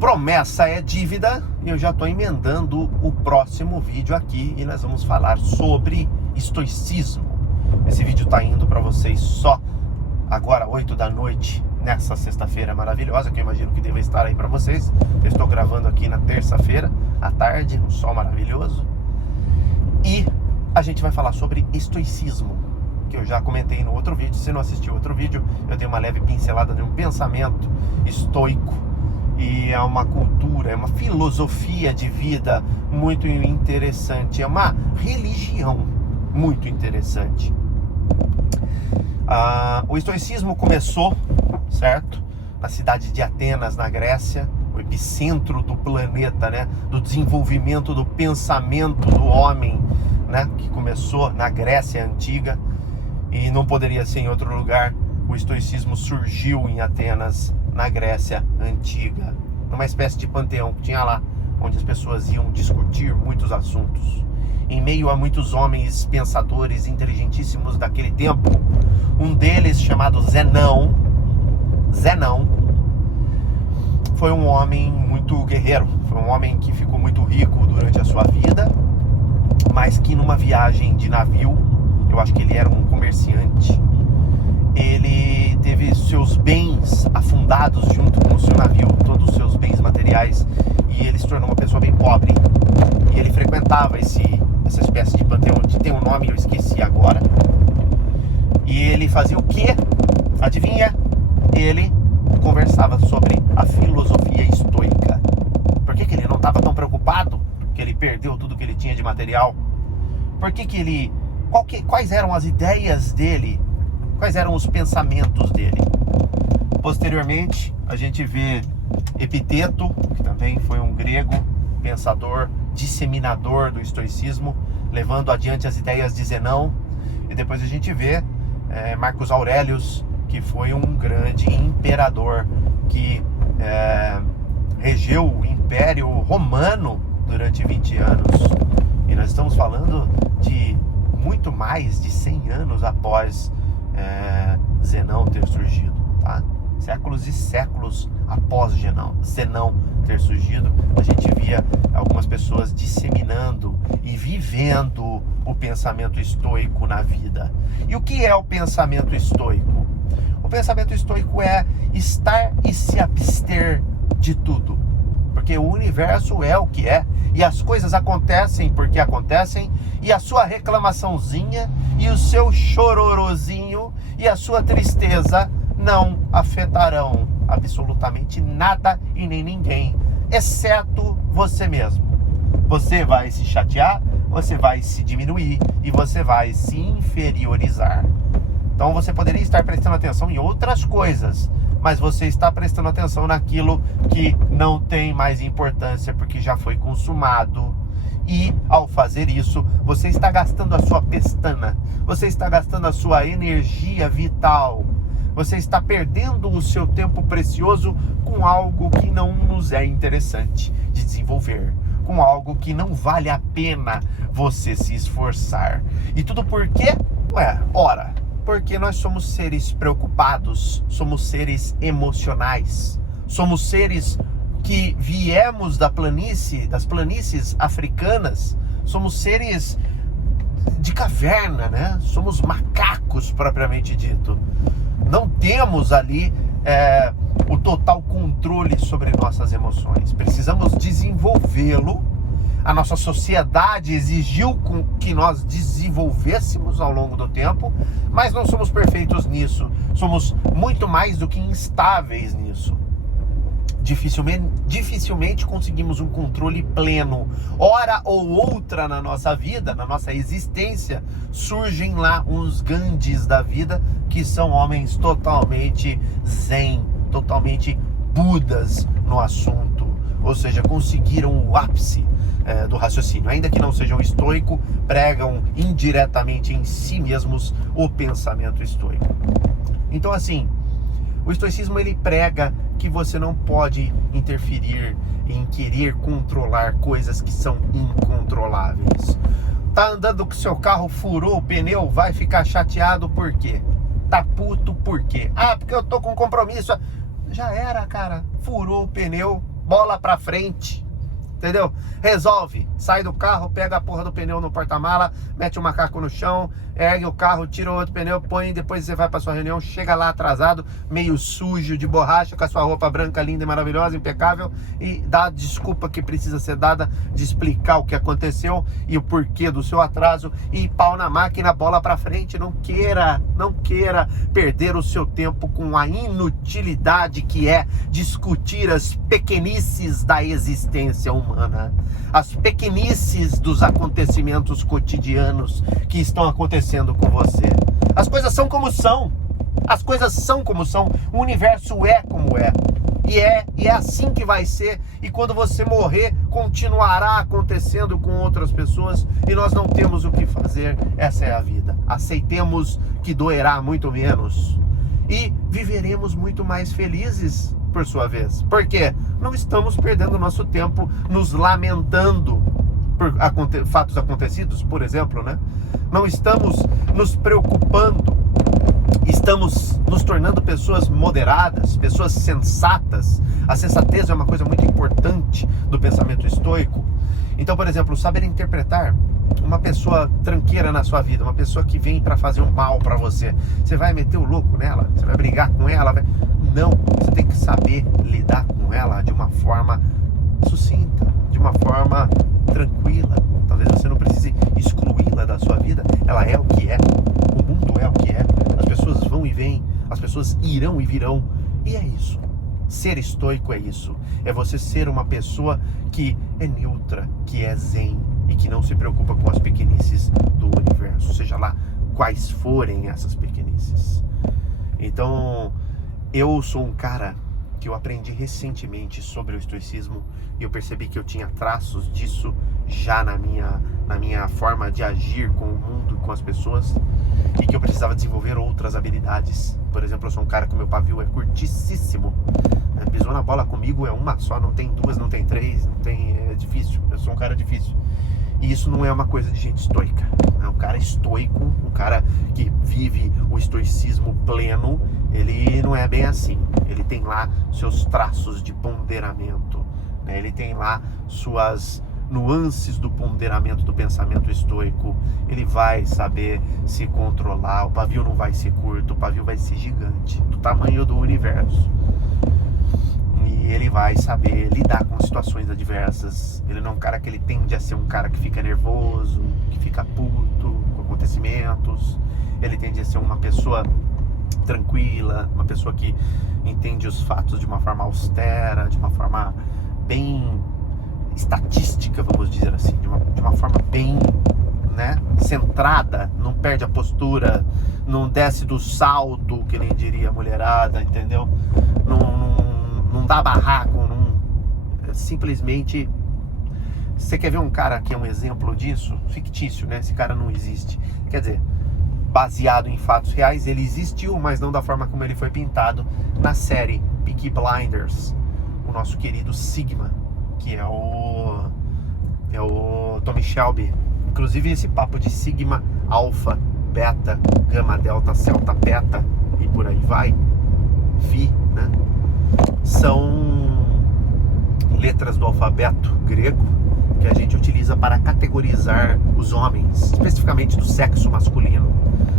Promessa é dívida, e eu já estou emendando o próximo vídeo aqui e nós vamos falar sobre estoicismo. Esse vídeo está indo para vocês só agora 8 da noite, nessa sexta-feira maravilhosa, que eu imagino que deva estar aí para vocês. Eu estou gravando aqui na terça-feira, à tarde, um sol maravilhoso. E a gente vai falar sobre estoicismo, que eu já comentei no outro vídeo. Se não assistiu outro vídeo, eu dei uma leve pincelada de um pensamento estoico. E é uma cultura, é uma filosofia de vida muito interessante. É uma religião muito interessante. O estoicismo começou, certo? Na cidade de Atenas, na Grécia, o epicentro do planeta, né? Do desenvolvimento do pensamento do homem, né? Que começou na Grécia Antiga e não poderia ser em outro lugar. O estoicismo surgiu em Atenas, na Grécia Antiga, numa espécie de panteão que tinha lá, onde as pessoas iam discutir muitos assuntos. Em meio a muitos homens pensadores inteligentíssimos daquele tempo, um deles, chamado Zenão, foi um homem muito guerreiro, foi um homem que ficou muito rico durante a sua vida, mas que numa viagem de navio, eu acho que ele era um comerciante, ele teve seus bens afundados junto com o seu navio, todos os seus bens materiais, e ele se tornou uma pessoa bem pobre. E ele frequentava essa espécie de panteão que tem um nome, eu esqueci agora. E ele fazia o quê? Adivinha? Ele conversava sobre a filosofia estoica. Por que ele não estava tão preocupado que ele perdeu tudo que ele tinha de material? Por que ele... Quais eram as ideias dele? Quais eram os pensamentos dele? Posteriormente, a gente vê Epiteto, que também foi um grego, pensador, disseminador do estoicismo, levando adiante as ideias de Zenão. E depois a gente vê Marcus Aurelius, que foi um grande imperador que regeu o Império Romano durante 20 anos. E nós estamos falando de muito mais de 100 anos após Zenão ter surgido, tá? Séculos e séculos após Zenão ter surgido, a gente via algumas pessoas disseminando e vivendo o pensamento estoico na vida. E o que é o pensamento estoico? O pensamento estoico é estar e se abster de tudo, porque o universo é o que é, e as coisas acontecem porque acontecem, e a sua reclamaçãozinha, e o seu chororozinho, e a sua tristeza não afetarão absolutamente nada e nem ninguém, exceto você mesmo. Você vai se chatear, você vai se diminuir e você vai se inferiorizar. Então você poderia estar prestando atenção em outras coisas, mas você está prestando atenção naquilo que não tem mais importância porque já foi consumado. E ao fazer isso, você está gastando a sua pestana, você está gastando a sua energia vital, você está perdendo o seu tempo precioso com algo que não nos é interessante de desenvolver, com algo que não vale a pena você se esforçar. E tudo por quê? Porque nós somos seres preocupados, somos seres emocionais, somos seres que viemos das planícies africanas, somos seres de caverna, né? Somos macacos propriamente dito. Não temos ali o total controle sobre nossas emoções. Precisamos desenvolvê-lo. A nossa sociedade exigiu que nós desenvolvêssemos ao longo do tempo, mas não somos perfeitos nisso. Somos muito mais do que instáveis nisso. Dificilmente conseguimos um controle pleno. Hora ou outra na nossa vida, na nossa existência, surgem lá uns Gandhis da vida, que são homens totalmente zen, totalmente budas no assunto. Ou seja, conseguiram o ápice do raciocínio. Ainda que não sejam estoico, pregam indiretamente em si mesmos o pensamento estoico. Então assim, o estoicismo ele prega que você não pode interferir em querer controlar coisas que são incontroláveis. Tá andando com seu carro, furou o pneu, vai ficar chateado por quê? Tá puto por quê? Ah, porque eu tô com compromisso. Já era, cara. Furou o pneu, bola pra frente. Entendeu? Resolve. Sai do carro, pega a porra do pneu no porta-mala, mete o macaco no chão, ergue o carro, tira o outro pneu, põe, depois você vai pra sua reunião, chega lá atrasado, meio sujo, de borracha, com a sua roupa branca, linda e maravilhosa, impecável, e dá a desculpa que precisa ser dada de explicar o que aconteceu e o porquê do seu atraso, e pau na máquina, bola pra frente. Não queira perder o seu tempo com a inutilidade que é discutir as pequenices da existência humana, as pequenices dos acontecimentos cotidianos que estão acontecendo com você. As coisas são como são. As coisas são como são. O universo é como é. E é assim que vai ser. E quando você morrer, continuará acontecendo com outras pessoas. E nós não temos o que fazer. Essa é a vida. Aceitemos que doerá muito menos. E viveremos muito mais felizes, por sua vez. Por quê? Não estamos perdendo nosso tempo nos lamentando por fatos acontecidos, por exemplo, né? Não estamos nos preocupando. Estamos nos tornando pessoas moderadas, pessoas sensatas. A sensatez é uma coisa muito importante do pensamento estoico. Então, por exemplo, saber interpretar uma pessoa tranqueira na sua vida, uma pessoa que vem para fazer um mal para você. Você vai meter o louco nela? Você vai brigar com ela? Não, você tem que saber lidar com ela de uma forma sucinta, de uma forma tranquila. Talvez você não precise excluí-la da sua vida. Ela é o que é, o mundo é o que é, as pessoas vão e vêm, as pessoas irão e virão, e é isso. Ser estoico é isso, é você ser uma pessoa que é neutra, que é zen e que não se preocupa com as pequenices do universo, seja lá quais forem essas pequenices. Então, eu sou um cara que eu aprendi recentemente sobre o estoicismo e eu percebi que eu tinha traços disso já na minha forma de agir com o mundo e com as pessoas, e que eu precisava desenvolver outras habilidades. Por exemplo, eu sou um cara que o meu pavio é curtíssimo, né? Pisou na bola comigo é uma só, não tem duas, não tem três, é difícil, eu sou um cara difícil. E isso não é uma coisa de gente estoica. É um cara estoico, um cara que vive o estoicismo pleno, ele não é bem assim. Ele tem lá seus traços de ponderamento, né? Ele tem lá suas nuances do ponderamento do pensamento estoico. Ele vai saber se controlar, o pavio não vai ser curto, o pavio vai ser gigante, do tamanho do universo. E ele vai saber lidar com situações adversas. Ele não é um cara que ele tende a ser um cara que fica nervoso, que fica puto com acontecimentos. Ele tende a ser uma pessoa tranquila, uma pessoa que entende os fatos de uma forma austera, de uma forma bem estatística, vamos dizer assim, de uma forma bem, né, centrada, não perde a postura, não desce do salto, que nem diria a mulherada, entendeu? Não dá barraco, simplesmente. Você quer ver um cara que é um exemplo disso? Fictício, né? Esse cara não existe. Quer dizer, baseado em fatos reais, ele existiu, mas não da forma como ele foi pintado na série Peaky Blinders. O nosso querido Sigma, que é o Tommy Shelby. Inclusive esse papo de Sigma, Alpha, Beta, Gama, Delta, Celta, Beta e por aí vai, Phi, né? São letras do alfabeto grego que a gente utiliza para categorizar os homens, especificamente do sexo masculino.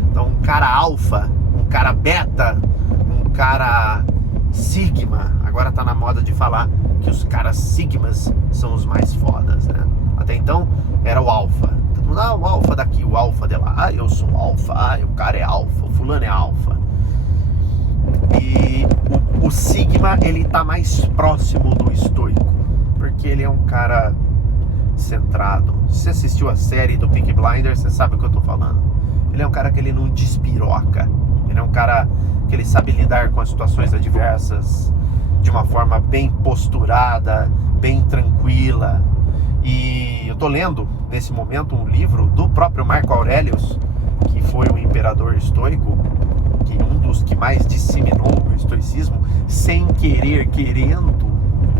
Então, um cara alfa, um cara beta, um cara sigma. Agora tá na moda de falar que os caras sigmas são os mais fodas, né? Até então era o alfa. Todo mundo, o alfa daqui, o alfa de lá. Eu sou alfa, o cara é alfa, o fulano é alfa. E o sigma, ele tá mais próximo do estoico, porque ele é um cara centrado. Se você assistiu a série do Peaky Blinders, você sabe o que eu tô falando. Ele é um cara que ele não despiroca. Ele é um cara que ele sabe lidar com as situações adversas de uma forma bem posturada, bem tranquila. E eu tô lendo, nesse momento, um livro do próprio Marco Aurelius, que foi um imperador estoico, que um dos que mais disseminou o estoicismo, sem querer, querendo.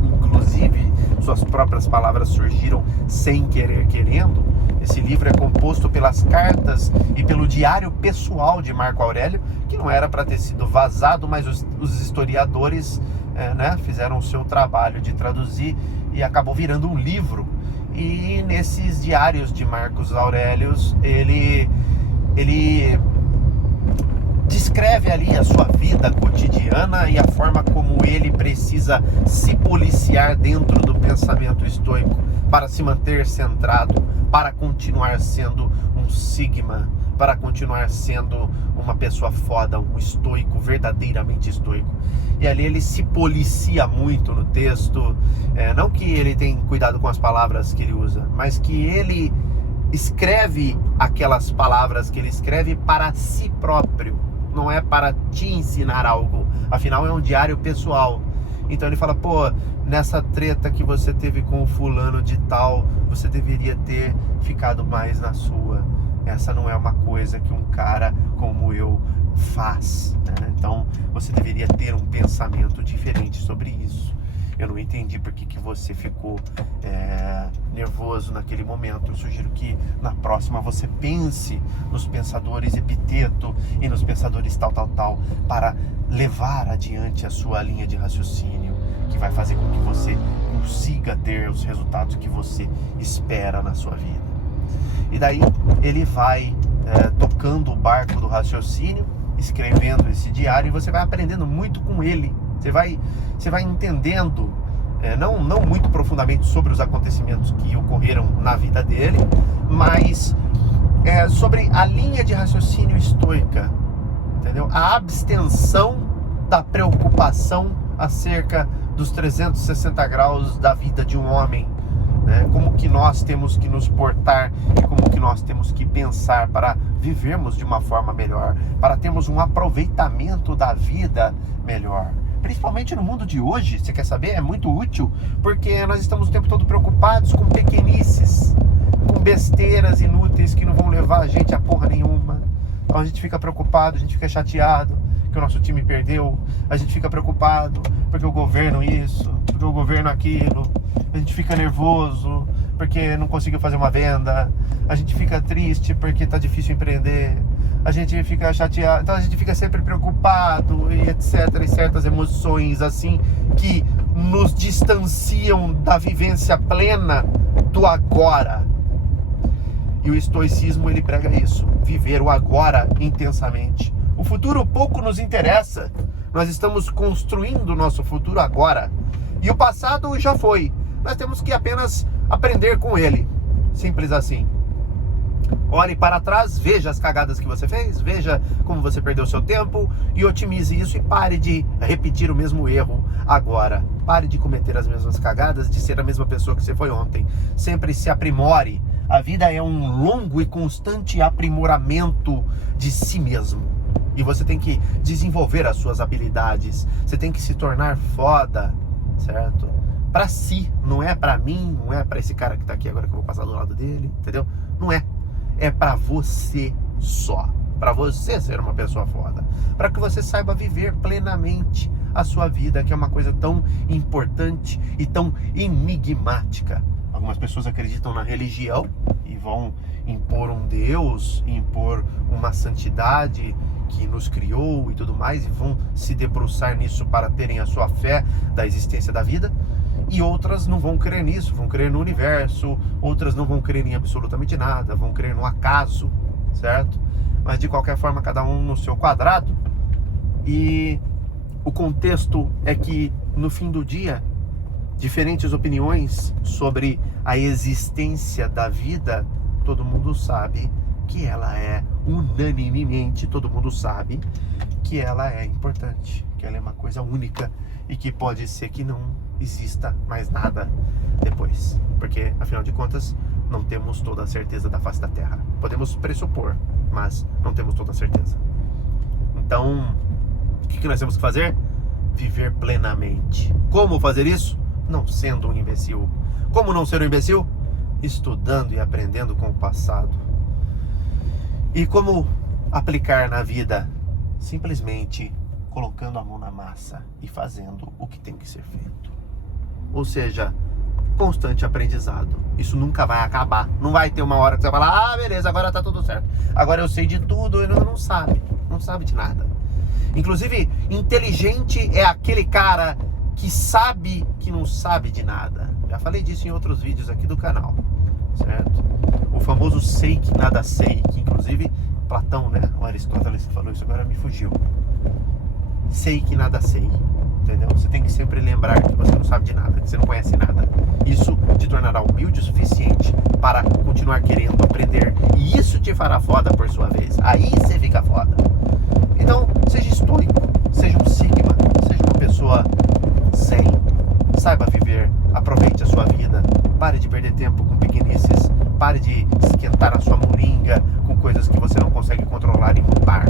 Inclusive, suas próprias palavras surgiram sem querer, querendo. Esse livro é composto pelas cartas e pelo diário pessoal de Marco Aurélio, que não era para ter sido vazado, mas os historiadores né, fizeram o seu trabalho de traduzir e acabou virando um livro. E nesses diários de Marcos Aurelius, ele descreve ali a sua vida cotidiana e a forma como ele precisa se policiar dentro do pensamento estoico para se manter centrado, para continuar sendo um sigma, para continuar sendo uma pessoa foda, um estoico, verdadeiramente estoico. E ali ele se policia muito no texto, não que ele tenha cuidado com as palavras que ele usa, mas que ele escreve aquelas palavras que ele escreve para si próprio, não é para te ensinar algo, afinal é um diário pessoal. Então ele fala, pô, nessa treta que você teve com o fulano de tal, você deveria ter ficado mais na sua. Essa não é uma coisa que um cara como eu faz, né? Então você deveria ter um pensamento diferente sobre isso. Eu não entendi por que você ficou nervoso naquele momento. Eu sugiro que na próxima você pense nos pensadores Epiteto e nos pensadores tal, para levar adiante a sua linha de raciocínio, que vai fazer com que você consiga ter os resultados que você espera na sua vida. E daí ele vai tocando o barco do raciocínio, escrevendo esse diário, e você vai aprendendo muito com ele. Você vai entendendo, não muito profundamente sobre os acontecimentos que ocorreram na vida dele, mas sobre a linha de raciocínio estoica, entendeu? A abstenção da preocupação acerca dos 360 graus da vida de um homem, né? Como que nós temos que nos portar e como que nós temos que pensar para vivermos de uma forma melhor, para termos um aproveitamento da vida melhor. Principalmente no mundo de hoje, você quer saber? É muito útil, porque nós estamos o tempo todo preocupados com pequenices, com besteiras inúteis que não vão levar a gente a porra nenhuma. Então a gente fica preocupado, a gente fica chateado que o nosso time perdeu, a gente fica preocupado porque o governo isso, porque o governo aquilo, a gente fica nervoso porque não conseguiu fazer uma venda, a gente fica triste porque tá difícil empreender, a gente fica chateado, então a gente fica sempre preocupado e etc, e certas emoções assim que nos distanciam da vivência plena do agora. E o estoicismo, ele prega isso, viver o agora intensamente. O futuro pouco nos interessa, nós estamos construindo o nosso futuro agora, e o passado já foi, nós temos que apenas aprender com ele, simples assim. Olhe para trás, veja as cagadas que você fez, veja como você perdeu seu tempo e otimize isso, e pare de repetir o mesmo erro agora. Pare de cometer as mesmas cagadas, de ser a mesma pessoa que você foi ontem. Sempre se aprimore. A vida é um longo e constante aprimoramento de si mesmo. E você tem que desenvolver as suas habilidades. Você tem que se tornar foda, certo? Pra si, não é pra mim, não é pra esse cara que tá aqui agora que eu vou passar do lado dele, entendeu? Não é. É pra você só. Pra você ser uma pessoa foda. Pra que você saiba viver plenamente a sua vida, que é uma coisa tão importante e tão enigmática. Algumas pessoas acreditam na religião e vão impor um Deus, impor uma santidade que nos criou e tudo mais, e vão se debruçar nisso para terem a sua fé da existência da vida. E outras não vão crer nisso, vão crer no universo, outras não vão crer em absolutamente nada, vão crer no acaso, certo? Mas de qualquer forma, cada um no seu quadrado. E o contexto é que no fim do dia, diferentes opiniões sobre a existência da vida, todo mundo sabe que ela é, unanimemente, todo mundo sabe que ela é importante, que ela é uma coisa única e que pode ser que não exista mais nada depois, porque afinal de contas não temos toda a certeza da face da Terra. Podemos pressupor, mas não temos toda a certeza. Então, o que nós temos que fazer? Viver plenamente. Como fazer isso? Não sendo um imbecil. Como não ser um imbecil? Estudando e aprendendo com o passado. E como aplicar na vida? Simplesmente colocando a mão na massa e fazendo o que tem que ser feito. Ou seja, constante aprendizado. Isso nunca vai acabar. Não vai ter uma hora que você vai falar, beleza, agora tá tudo certo. Agora eu sei de tudo. Não sabe de nada. Inclusive, inteligente é aquele cara que sabe que não sabe de nada. Já falei disso em outros vídeos aqui do canal, certo? O famoso sei que nada sei, que inclusive Platão, né? O Aristóteles falou isso, agora me fugiu. Sei que nada sei, entendeu? Você tem que sempre lembrar que você não sabe de nada, que você não conhece nada. Isso te tornará humilde o suficiente para continuar querendo aprender. E isso te fará foda por sua vez. Aí você fica foda. Então, seja estoico, seja um sigma, seja uma pessoa zen, saiba viver, aproveite a sua vida, pare de perder tempo com pequenices, pare de esquentar a sua moringa com coisas que você não consegue controlar e mudar,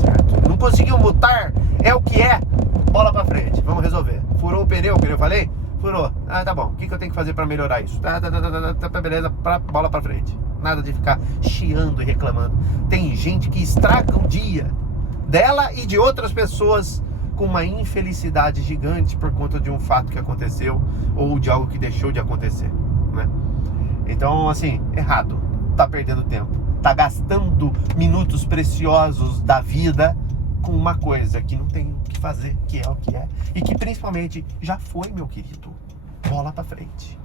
certo? Não conseguiu mudar, é o que é, bola pra frente, vamos resolver. Furou o pneu, que eu falei? Furou, tá bom, o que eu tenho que fazer pra melhorar isso? Beleza, bola pra frente, nada de ficar chiando e reclamando. Tem gente que estraga o dia dela e de outras pessoas com uma infelicidade gigante por conta de um fato que aconteceu ou de algo que deixou de acontecer, né? Então, assim, errado, tá perdendo tempo, tá gastando minutos preciosos da vida com uma coisa que não tem o que fazer, que é o que é, e que principalmente já foi, meu querido. Bola pra frente.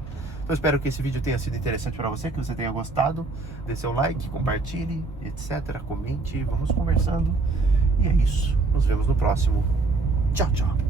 Eu espero que esse vídeo tenha sido interessante para você, que você tenha gostado. Dê seu like, compartilhe, etc. Comente, vamos conversando. E é isso. Nos vemos no próximo. Tchau, tchau.